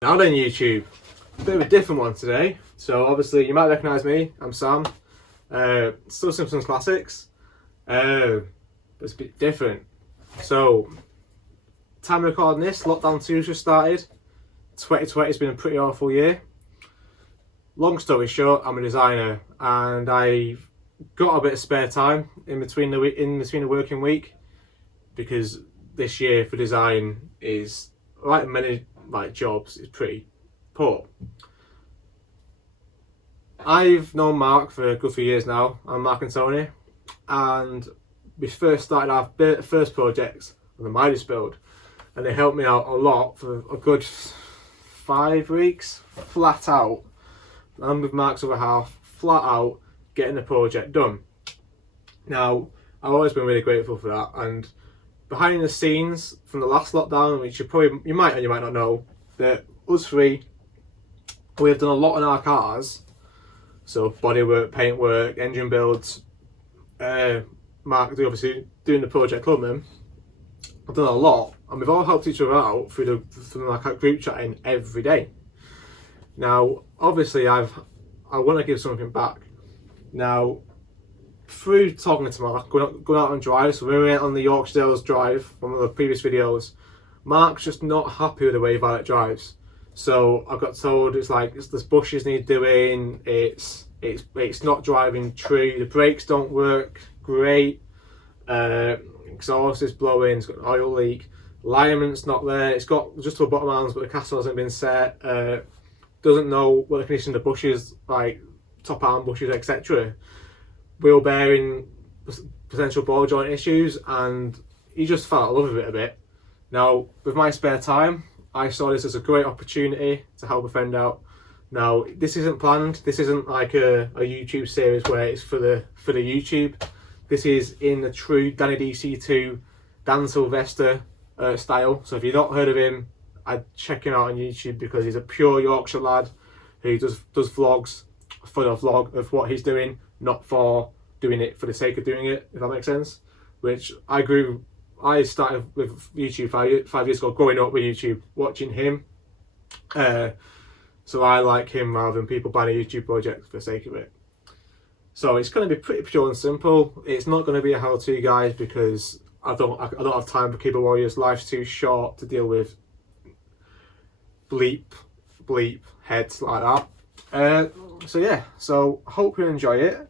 Now then, YouTube, a bit of a different one today. So obviously you might recognise me, I'm Sam, still Simpsons Classics, but it's a bit different. So, time of recording this, Lockdown 2 just started. 2020 has been a pretty awful year. Long story short, I'm a designer and I got a bit of spare time in between the working week, because this year for design is, like many jobs, is pretty poor. I've known Mark for a good few years now. I'm Mark and Tony, and we first started our first projects on the Midas build, and they helped me out a lot for a good 5 weeks, flat out. I'm with Mark's other half, flat out, getting the project done. Now, I've always been really grateful for that, and behind the scenes from the last lockdown, which you might or you might not know, that us three, we have done a lot on our cars. So bodywork, paint work, engine builds. Mark obviously doing the project clubman. I've done a lot, and we've all helped each other out through the group chatting every day. Now, obviously, I want to give something back. Now, through talking to Mark, going out on drives, so when we went on the Yorkshire drive from one of the previous videos, Mark's just not happy with the way Violet drives. So I got told there's bushes need doing, it's not driving true, the brakes don't work great, exhaust is blowing, it's got an oil leak, alignment's not there, it's got just to the bottom arms but the castle hasn't been set, doesn't know what the condition of the bushes, like top arm bushes, etc. Wheel bearing, potential ball joint issues, and he just fell out of love with it a bit. Now, with my spare time, I saw this as a great opportunity to help a friend out. Now, this isn't planned. This isn't like a YouTube series where it's for the YouTube. This is in the true Danny DC2 Dan Sylvester style. So if you've not heard of him, I'd check him out on YouTube, because he's a pure Yorkshire lad who does vlogs for the vlog of what he's doing, not for doing it for the sake of doing it, if that makes sense. Which I started with YouTube 5 years ago, growing up with YouTube, watching him. So I like him rather than people buying a YouTube project for the sake of it. So it's going to be pretty pure and simple. It's not going to be a how-to, guys, because I don't have time for keyboard warriors. Life's too short to deal with bleep heads like that. So yeah, so hope you enjoy it.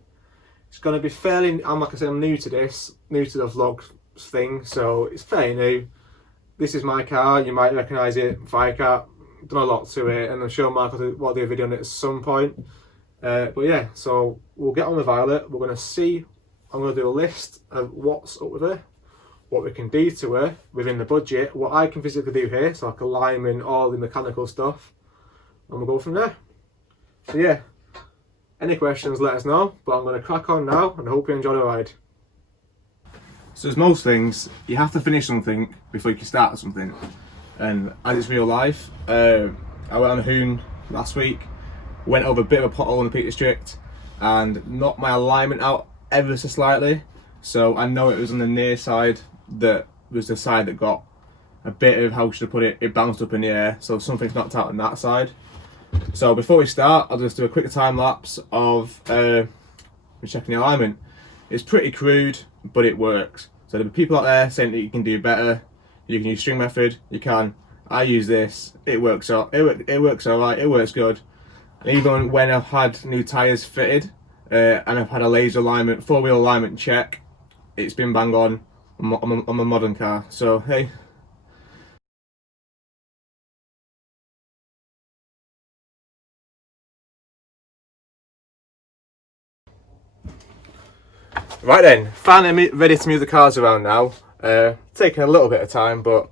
It's going to be fairly, like I said, I'm new to the vlog thing, so it's fairly new. This is my car, you might recognise it, Firecat. Done a lot to it, and I'm sure Mark will do a video on it at some point. But yeah, so we'll get on with Violet. We're going to see, I'm going to do a list of what's up with her, what we can do to her within the budget, what I can physically do here, so like alignment, all the mechanical stuff, and we'll go from there. So yeah, any questions, let us know, but I'm going to crack on now, and I hope you enjoy the ride. So as most things, you have to finish something before you can start something, and as it's real life, I went on a hoon last week, went over a bit of a pothole in the Peak District, and knocked my alignment out ever so slightly, so I know it was on the near side that was the side that got a bit of, how should I put it, it bounced up in the air, so something's knocked out on that side. So before we start, I'll just do a quick time lapse of checking the alignment. It's pretty crude, but it works. So there are people out there saying that you can do better. You can use string method. You can. I use this. It works out. It works alright. It works good. And even when I've had new tyres fitted and I've had a laser alignment, 4-wheel alignment check, it's been bang on a modern car. So hey. Right then, finally ready to move the cars around now. Taking a little bit of time, but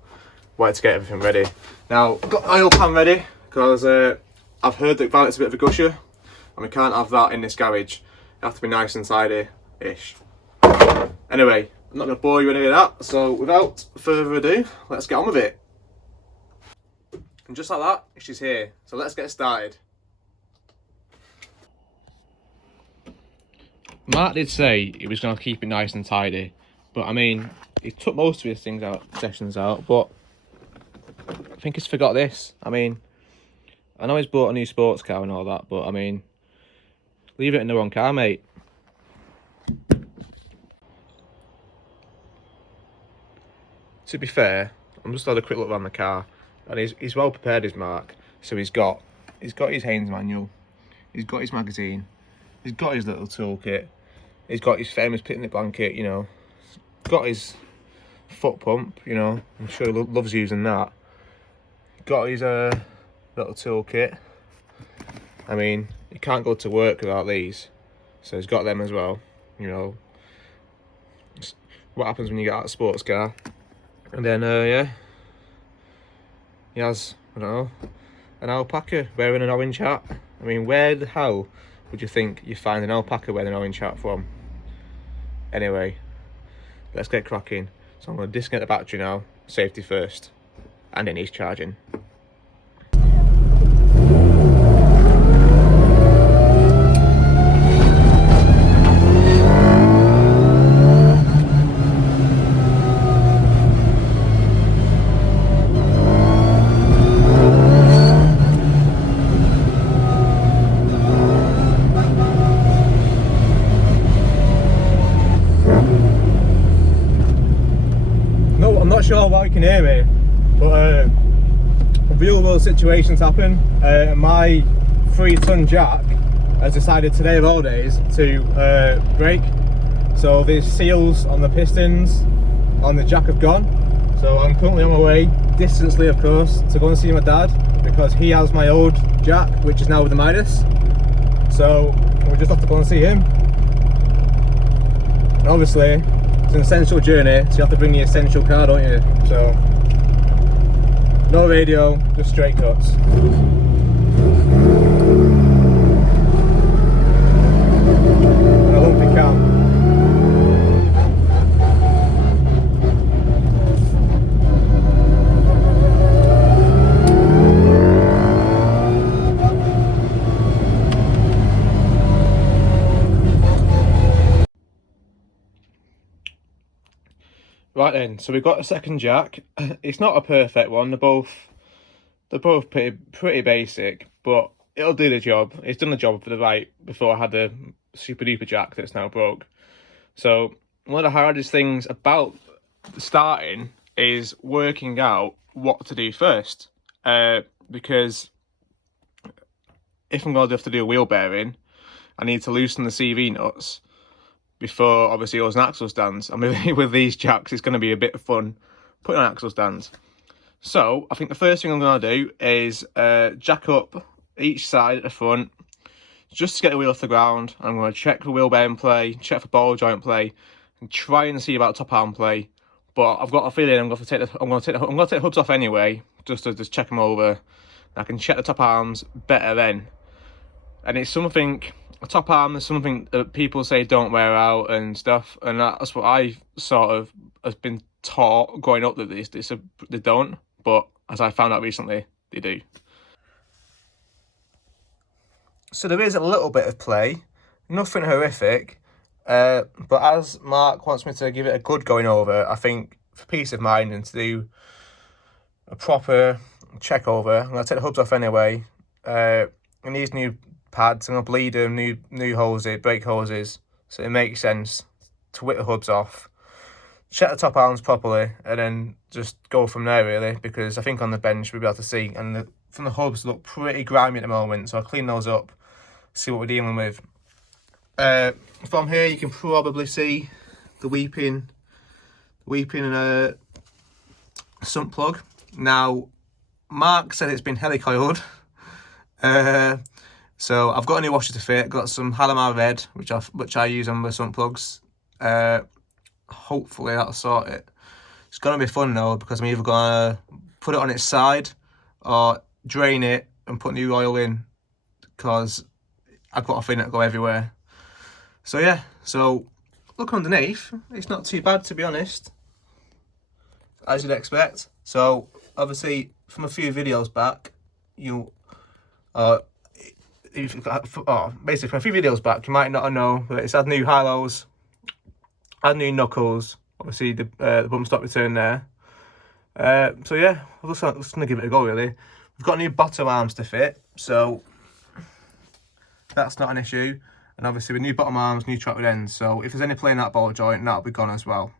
wanted to get everything ready. Now, I've got the oil pan ready, because I've heard that Violet's a bit of a gusher, and we can't have that in this garage. You have to be nice and tidy-ish. Anyway, I'm not going to bore you with any of that, so without further ado, let's get on with it. And just like that, she's here. So let's get started. Mark did say he was going to keep it nice and tidy, but I mean, he took most of his sessions out, but I think he's forgot this. I mean, I know he's bought a new sports car and all that, but I mean, leave it in the wrong car, mate. To be fair, I'm just had a quick look around the car, and he's well prepared, is Mark. So he's got his Haynes manual, he's got his magazine, he's got his little toolkit, he's got his famous picnic blanket, you know, got his foot pump, you know, I'm sure he loves using that. Got his little toolkit. I mean, he can't go to work without these, so he's got them as well. You know, what happens when you get out of a sports car. And then, yeah, he has, I don't know, an alpaca wearing an orange hat. I mean, where the hell would you think you find an alpaca wearing an orange hat from? Anyway, let's get cracking. So I'm going to disconnect the battery now, safety first, and then he's charging. I'm not sure why you can hear me, but real world situations happen. My 3-ton jack has decided today of all days to break. So the seals on the pistons on the jack have gone. So I'm currently on my way, distantly of course, to go and see my dad, because he has my old jack, which is now with the Midas. So we just have to go and see him. And obviously, it's an essential journey, so you have to bring the essential car, don't you? So, no radio, just straight cuts. And a lumpy cam. Right then, so we've got a second jack. It's not a perfect one. They're both pretty basic, but it'll do the job. It's done the job for the right before I had the super duper jack that's now broke. So one of the hardest things about starting is working out what to do first, because if I'm going to have to do a wheel bearing, I need to loosen the CV nuts before obviously those axle stands. I mean, with these jacks, it's going to be a bit of fun putting on axle stands. So I think the first thing I'm going to do is jack up each side at the front just to get the wheel off the ground. I'm going to check the wheel bearing play, check for ball joint play, and try and see about top arm play. But I've got a feeling I'm going to take the hubs off anyway, just to check them over. I can check the top arms better then. And it's something. A top arm is something that people say don't wear out and stuff, and that's what I sort of has been taught growing up, that they don't, but as I found out recently, they do. So there is a little bit of play, nothing horrific, but as Mark wants me to give it a good going over, I think for peace of mind and to do a proper check over, I'm going to take the hubs off anyway, and these new pads, I'm going to bleed them, new hoses, brake hoses, so it makes sense to whip the hubs off, check the top arms properly, and then just go from there really, because I think on the bench we'll be able to see, and from the hubs look pretty grimy at the moment, so I'll clean those up, see what we're dealing with. From here you can probably see the weeping sump plug. Now Mark said it's been helicoiled, so I've got a new washer to fit, got some Halamar Red, which I use on my sump plugs. Hopefully that'll sort it. It's going to be fun though, because I'm either going to put it on its side or drain it and put new oil in, because I've got a thing that'll go everywhere. So yeah, so look underneath, it's not too bad to be honest, as you'd expect. So obviously from a few videos back, basically from a few videos back, you might not know, but it's had new halos, had new knuckles, obviously the bump stop return there. So yeah, I'm just gonna give it a go really. We've got new bottom arms to fit, so that's not an issue. And obviously with new bottom arms, new track with ends, so if there's any play in that ball joint, that'll be gone as well.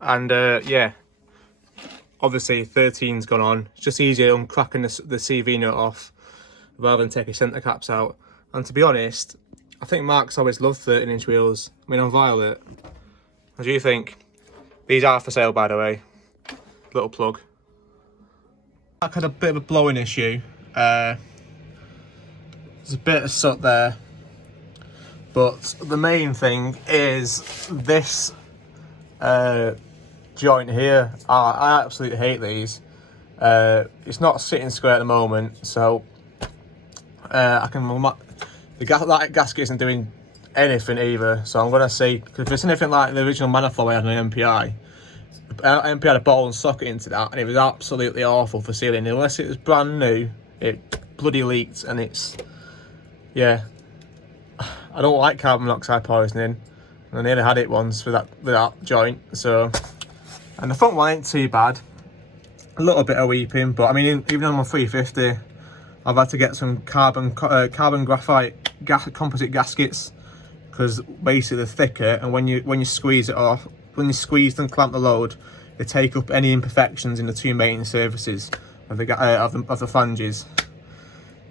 And yeah, obviously 13's gone on. It's just easier uncracking the CV nut off rather than taking centre caps out. And to be honest, I think Mark's always loved 13-inch wheels. I mean, on Violet. What do you think? These are for sale, by the way. Little plug. Mark had a bit of a blowing issue. There's a bit of soot there. But the main thing is this joint here. I absolutely hate these. It's not sitting square at the moment, so that gasket isn't doing anything either. So I'm gonna see, because if it's anything like the original manifold I had on the MPI, MPI had a ball and socket into that, and it was absolutely awful for sealing. Unless it was brand new, it bloody leaked, and it's, yeah. I don't like carbon monoxide poisoning. I nearly had it once with that joint. So, and the front one ain't too bad. A little bit of weeping, but I mean, even on my 350, I've had to get some carbon graphite composite gaskets, because basically they're thicker, and when you squeeze it off, when you squeeze and clamp the load, they take up any imperfections in the two mating surfaces of the flanges.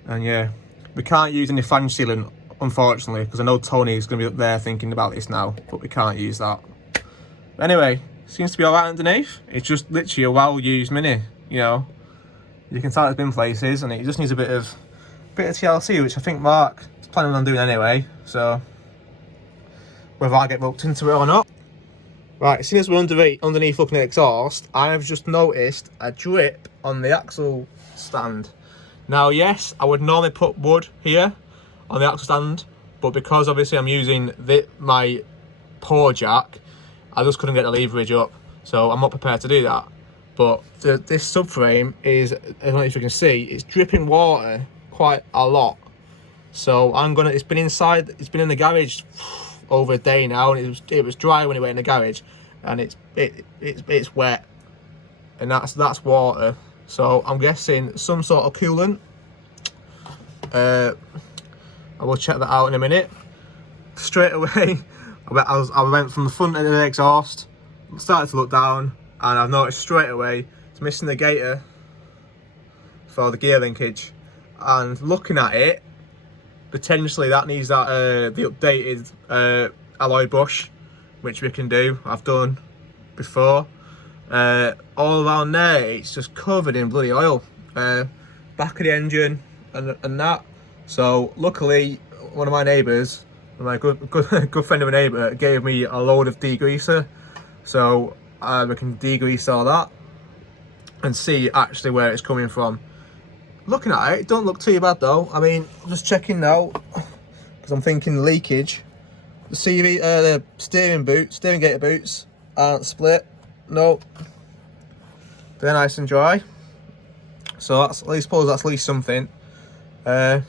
And yeah, we can't use any flange sealant, unfortunately, because I know Tony is going to be up there thinking about this now, but we can't use that. But anyway, seems to be alright underneath. It's just literally a well-used Mini, you know. You can tell it's been places, and it just needs a bit of TLC, which I think Mark is planning on doing anyway, so whether I get roped into it or not. Right, as soon as we're underneath looking at exhaust, I've just noticed a drip on the axle stand. Now, yes, I would normally put wood here on the axle stand, but because obviously I'm using my paw jack, I just couldn't get the leverage up, so I'm not prepared to do that. But this subframe is, I don't know if you can see, it's dripping water quite a lot. So it's been in the garage over a day now, and it was dry when it went in the garage, and it's wet, and that's water. So I'm guessing some sort of coolant. I will check that out in a minute. Straight away, I went from the front end of the exhaust, started to look down, and I've noticed straight away it's missing the gator for the gear linkage. And looking at it, potentially that needs the updated alloy bush, which we can do. I've done before. All around there, it's just covered in bloody oil. Back of the engine and that. So luckily, one of my neighbours, my good friend of a neighbour, gave me a load of degreaser, so we can degrease all that and see actually where it's coming from. Looking at it, don't look too bad though. I mean, I'm just checking now because I'm thinking leakage. The steering gator boots aren't split. No, they're nice and dry. So that's at least something. And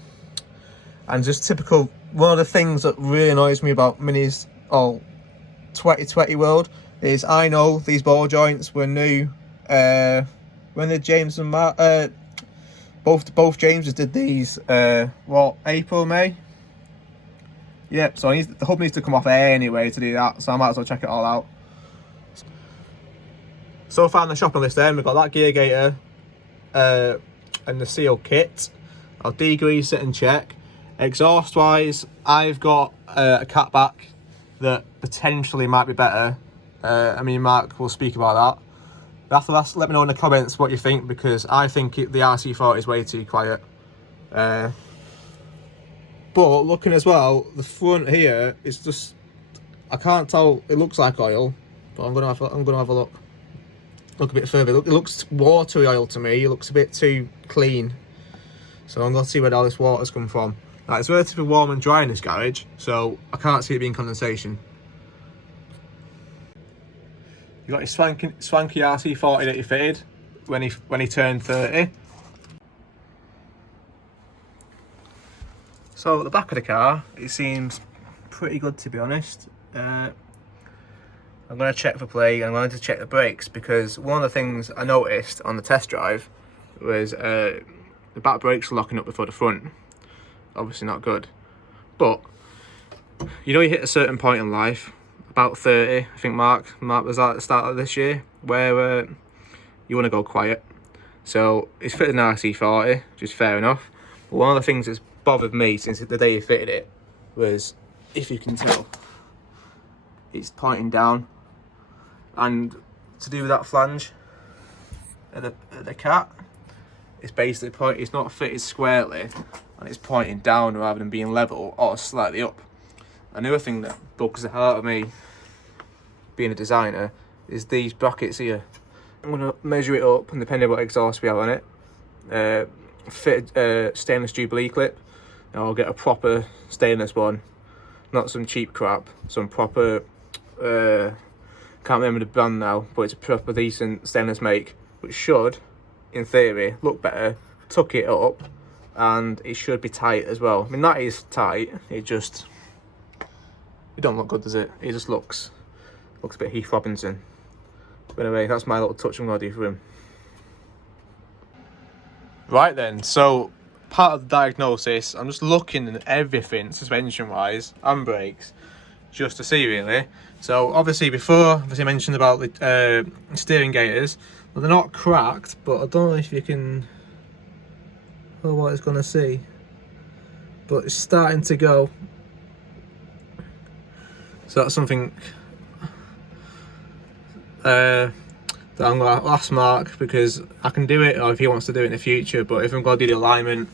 just typical, one of the things that really annoys me about Minis, 2020 world, is I know these ball joints were new when the James and Mark, both Jameses did these, April, May? Yep, so the hub needs to come off anyway to do that, so I might as well check it all out. So far on the shopping list then, we've got that gear gator and the seal kit. I'll degrease it and check. Exhaust wise, I've got a catback that potentially might be better. I mean, Mark will speak about that. After that, let me know in the comments what you think, because I think the RC40 is way too quiet. But looking as well, the front here is just, I can't tell. It looks like oil, but I'm gonna have a look. Look a bit further. It looks watery oil to me. It looks a bit too clean. So I'm gonna see where all this water's come from. Now, it's relatively warm and dry in this garage, so I can't see it being condensation. You got his swanky RC40 that he fitted when he turned 30. So at the back of the car, it seems pretty good, to be honest. I'm going to check for play. I'm going to check the brakes, because one of the things I noticed on the test drive was the back brakes locking up before the front. Obviously not good. But you know, you hit a certain point in life, about 30. I think Mark was at the start of this year, where you want to go quiet. So it's fitted an RC40, which is fair enough. But one of the things that's bothered me since the day he fitted it was, if you can tell, it's pointing down, and to do with that flange at the cat, it's basically it's not fitted squarely, and it's pointing down rather than being level or slightly up. Another thing that bugs the hell out of me, being a designer, is these brackets here. I'm going to measure it up, and depending on what exhaust we have on it, fit a stainless Jubilee clip, and I'll get a proper stainless one, not some cheap crap, some proper, can't remember the brand now, but it's a proper decent stainless make, which should, in theory, look better, tuck it up, and it should be tight as well. I mean, that is tight, it don't look good, does it? It just looks a bit Heath Robinson. But anyway, that's my little touch I'm going to do for him. Right then, so part of the diagnosis, I'm just looking at everything suspension wise and brakes, just to see really. So obviously I mentioned about the steering gaiters. Well, they're not cracked, but I don't know if you can, or what it's going to see, but it's starting to go. So that's something that I'm going to ask Mark, because I can do it, or if he wants to do it in the future. But if I'm going to do the alignment,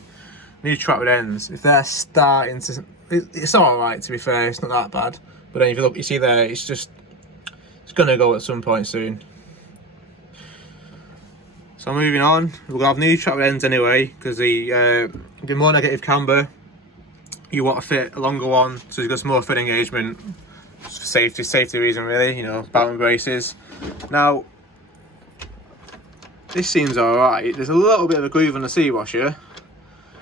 new track with ends, if they're starting to, it's alright, to be fair, it's not that bad. But then if you look, you see there, it's going to go at some point soon. So moving on, we're going to have new track with ends anyway, because the more negative camber, you want to fit a longer one, so you've got some more foot engagement. For safety reason really, you know, bottom braces. Now, this seems alright. There's a little bit of a groove on the sea washer,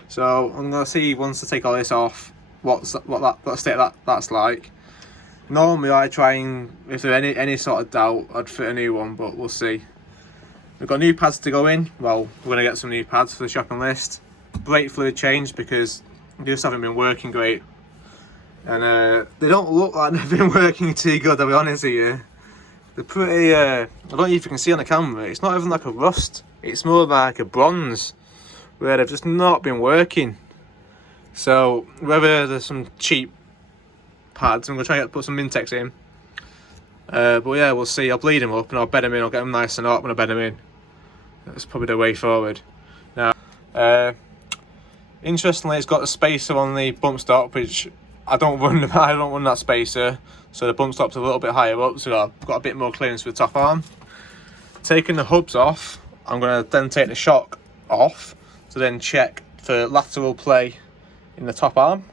so I'm gonna see once I take all this off what state that's like. Normally I try and, if there's any sort of doubt, I'd fit a new one, but we'll see. We've got new pads to go in. Well, we're gonna get some new pads for the shopping list. Brake fluid change, because they just haven't been working great. And they don't look like they've been working too good, I'll be honest with you. They're pretty, I don't know if you can see on the camera, it's not even like a rust, it's more like a bronze, where they've just not been working. So, whether there's some cheap pads, I'm going to try and put some Mintex in. But yeah, we'll see. I'll bleed them up and I'll bed them in, I'll get them nice and up when I bed them in. That's probably the way forward. Now, interestingly, it's got a spacer on the bump stop, which I don't run that spacer, so the bump stop's a little bit higher up, so I've got a bit more clearance for the top arm. Taking the hubs off, I'm going to then take the shock off to then check for lateral play in the top arm.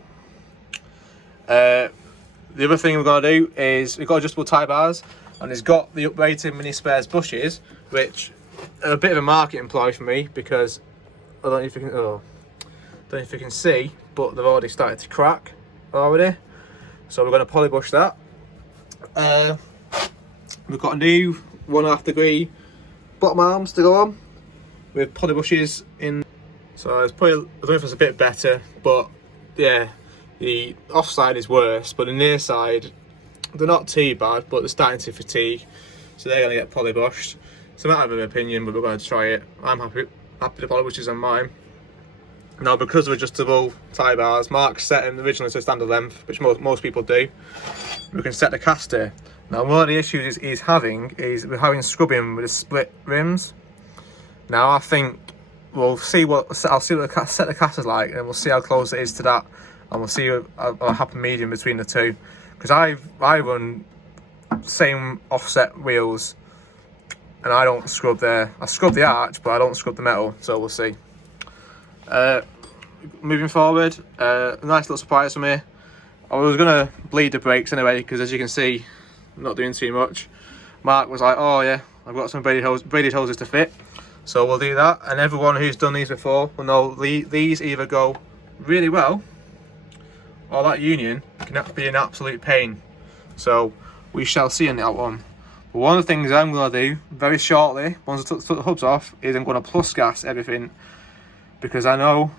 The other thing we're going to do is we've got adjustable tie bars, and it's got the uprated mini spares bushes, which are a bit of a marketing ploy for me, because I don't know if you can see, but they've already started to crack already, so we're going to polybush that. We've got a new 1.5 degree bottom arms to go on with polybushes in, so it's probably, I don't know if it's a bit better, but yeah, the offside is worse, but the near side, they're not too bad, but they're starting to fatigue, so they're going to get polybushed. It's a matter of opinion, but we're going to try it. I'm happy the polybushes on mine. Now, because of adjustable tie bars, Mark set them originally to standard length, which most people do. We can set the caster. Now, one of the issues we're having scrubbing with the split rims. Now, I think I'll see what the set the caster's like, and we'll see how close it is to that, and we'll see a happy medium between the two. Because I run same offset wheels, and I don't scrub there. I scrub the arch, but I don't scrub the metal, so we'll see. Moving forward, a nice little surprise for me. I was going to bleed the brakes anyway, because as you can see, I'm not doing too much. Mark was like, oh yeah, I've got some braided hoses to fit, so we'll do that. And everyone who's done these before will know these either go really well, or that union can be an absolute pain. So we shall see on that one. But one of the things I'm going to do very shortly, once I took the hubs off, is I'm going to plus gas everything, because I know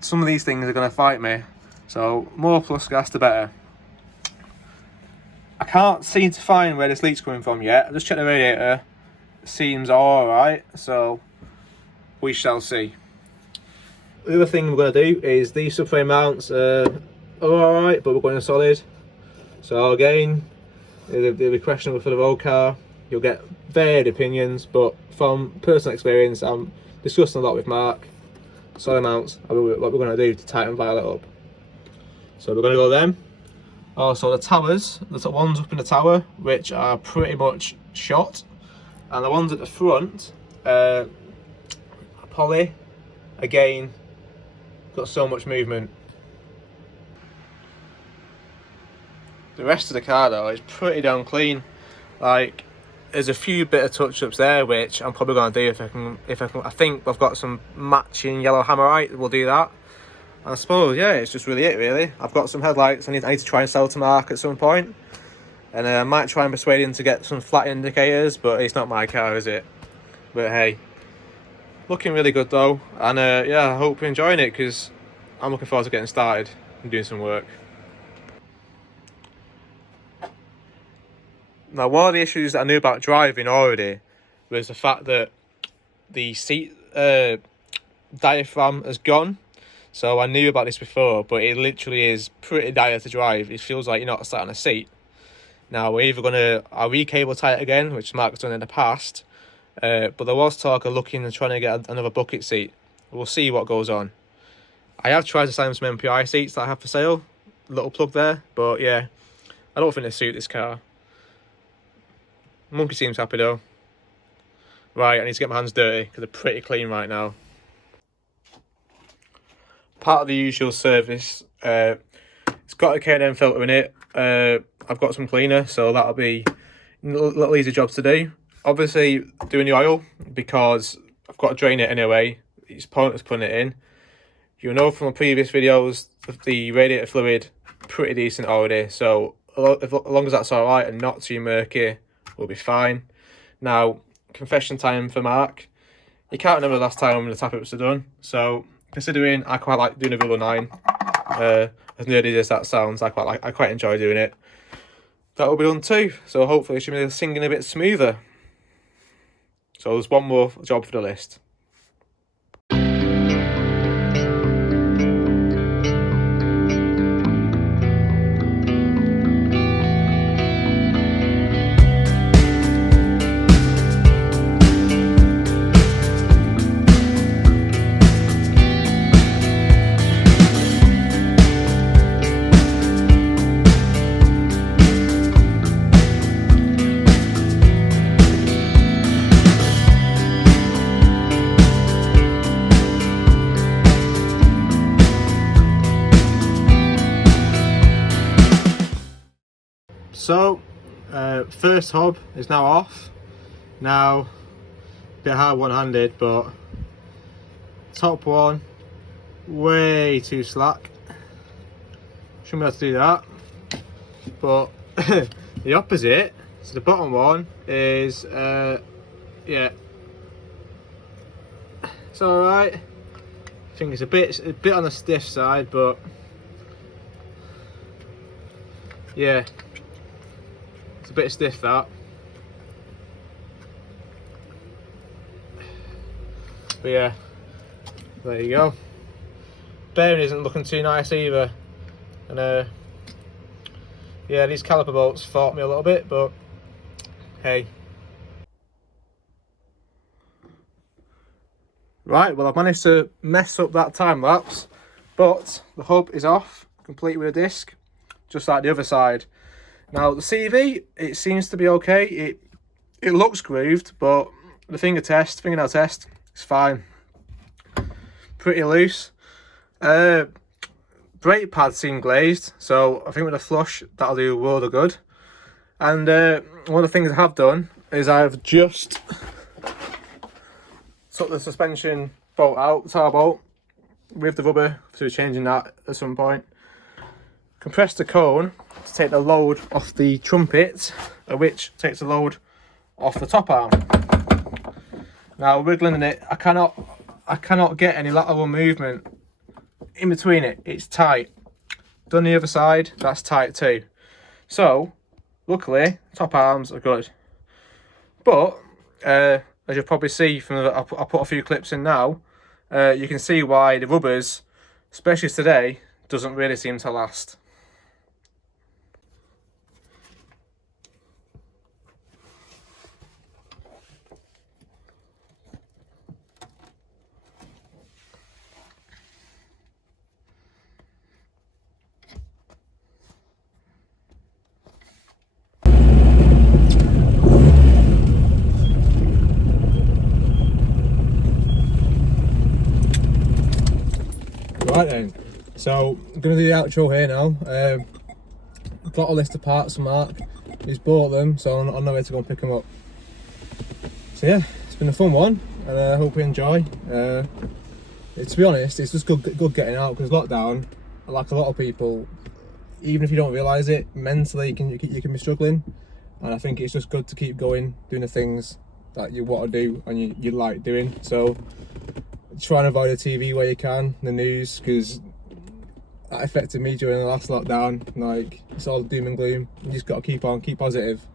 some of these things are going to fight me. So more plus gas the better. I can't seem to find where this leak's coming from yet. I just checked the radiator. It seems alright, so we shall see. The other thing we're going to do is these subframe mounts are alright, but we're going to solid. So again, they'll be questionable for the road car. You'll get varied opinions, but from personal experience, I'm discussing a lot with Mark. Solid mounts are what we're going to do to tighten Violet up. So we're going to go them. Also the towers, the ones up in the tower, which are pretty much shot, and the ones at the front, poly, again, got so much movement. The rest of the car though is pretty damn clean. Like, there's a few bit of touch-ups there which I'm probably going to do if I can. I think I've got some matching yellow hammerite. We'll do that. And I suppose, yeah, it's just really it, really. I've got some headlights I need to try and sell to Mark at some point. And I might try and persuade him to get some flat indicators, but it's not my car, is it? But hey, looking really good though. And yeah, I hope you're enjoying it, because I'm looking forward to getting started and doing some work. Now, one of the issues that I knew about driving already was the fact that the seat diaphragm has gone. So I knew about this before, but it literally is pretty dire to drive. It feels like you're not sat on a seat. Now we're either I'll re-cable tie it again, which Mark's done in the past, but there was talk of looking and trying to get another bucket seat. We'll see what goes on. I have tried to sign some MPI seats that I have for sale, little plug there, but yeah, I don't think they suit this car. Monkey seems happy though. Right, I need to get my hands dirty because they're pretty clean right now. Part of the usual service, it's got a K&M filter in it. I've got some cleaner, so that'll be a little easier job to do. Obviously doing the oil, because I've got to drain it anyway. It's pointless putting it in. You'll know from my previous videos that the radiator fluid pretty decent already, so as long as that's alright and not too murky, we'll be fine. Now, confession time for Mark. You can't remember the last time the tap-up was done, so considering I quite like doing a rule of 9, as nerdy as that sounds, I quite enjoy doing it. That will be done too, so hopefully it should be singing a bit smoother. So there's one more job for the list. So, first hub is now off. Now, a bit hard one-handed, but top one, way too slack. Shouldn't be able to do that. But the opposite, so the bottom one is, yeah, it's alright. I think it's a bit on the stiff side, but yeah. It's a bit stiff, that. But yeah, there you go. Bearing isn't looking too nice either. And yeah, these caliper bolts fought me a little bit, but hey. Right, well, I've managed to mess up that time lapse, but the hub is off, complete with a disc, just like the other side. Now the CV, it seems to be okay. It looks grooved, but the fingernail test, it's fine. Pretty loose. Brake pads seem glazed, so I think with a flush that'll do a world of good. And one of the things I have done is I've just took the suspension bolt out, tar bolt, with the rubber, so we're changing that at some point. Compressed the cone to take the load off the trumpet, which takes the load off the top arm. Now wiggling in it, I cannot get any lateral movement in between it. It's tight. Done the other side, that's tight too. So luckily top arms are good, but as you'll probably see from I'll put a few clips in now, you can see why the rubbers, especially today, doesn't really seem to last. Right then, so I'm going to do the outro here now. Got a list of parts from Mark. He's bought them, so I know where to go and pick them up. So yeah, it's been a fun one, and I hope you enjoy. To be honest, it's just good getting out, because lockdown, like a lot of people, even if you don't realise it, mentally you can be struggling, and I think it's just good to keep going, doing the things that you want to do and you like doing. So try and avoid the TV where you can, the news, because that affected me during the last lockdown. Like, it's all doom and gloom. You just got to keep positive,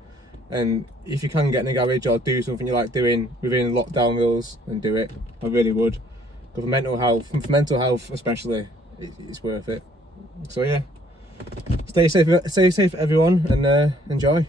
and if you can get in the garage or do something you like doing within lockdown rules, then do it. I really would, but for mental health especially, it's worth it. So yeah, stay safe everyone, and enjoy.